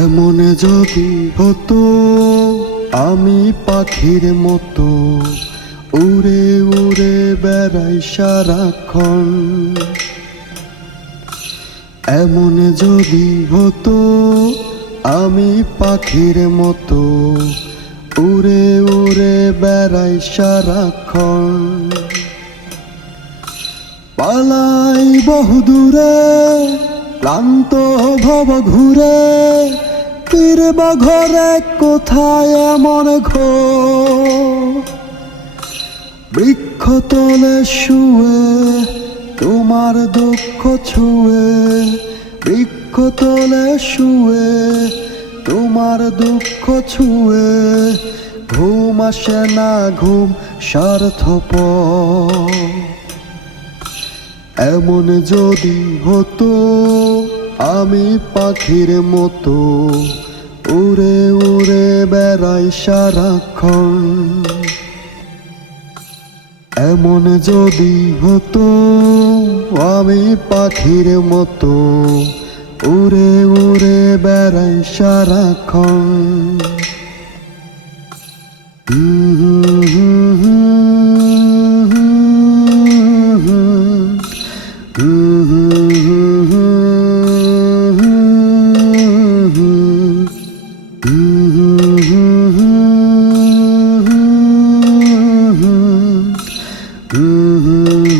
এমন যদি হতো আমি পাখির মতো উড়ে উড়ে বেড়াই সারাক্ষণ। এমন যদি হতো আমি পাখির মতো উড়ে উড়ে বেড়াই সারাক্ষণ। পালাই বহুদূরে ক্লান্ত ভব ঘুরে, ফিরবা ঘরে কোথায় এমন বৃক্ষ তলে শুয়ে তোমার দুঃখ ছুঁয়ে, বৃক্ষ তলে শুয়ে তোমার দুঃখ ছুঁয়ে, ঘুম আসে না ঘুম স্বার্থপর। এমন যদি হতো আমি পাখির মতো উড়ে উড়ে বেড়াই সারাক্ষণ। এমন যদি হতো আমি পাখির মতো উড়ে উড়ে বেড়াই সারাক্ষণ। Mm-hmm.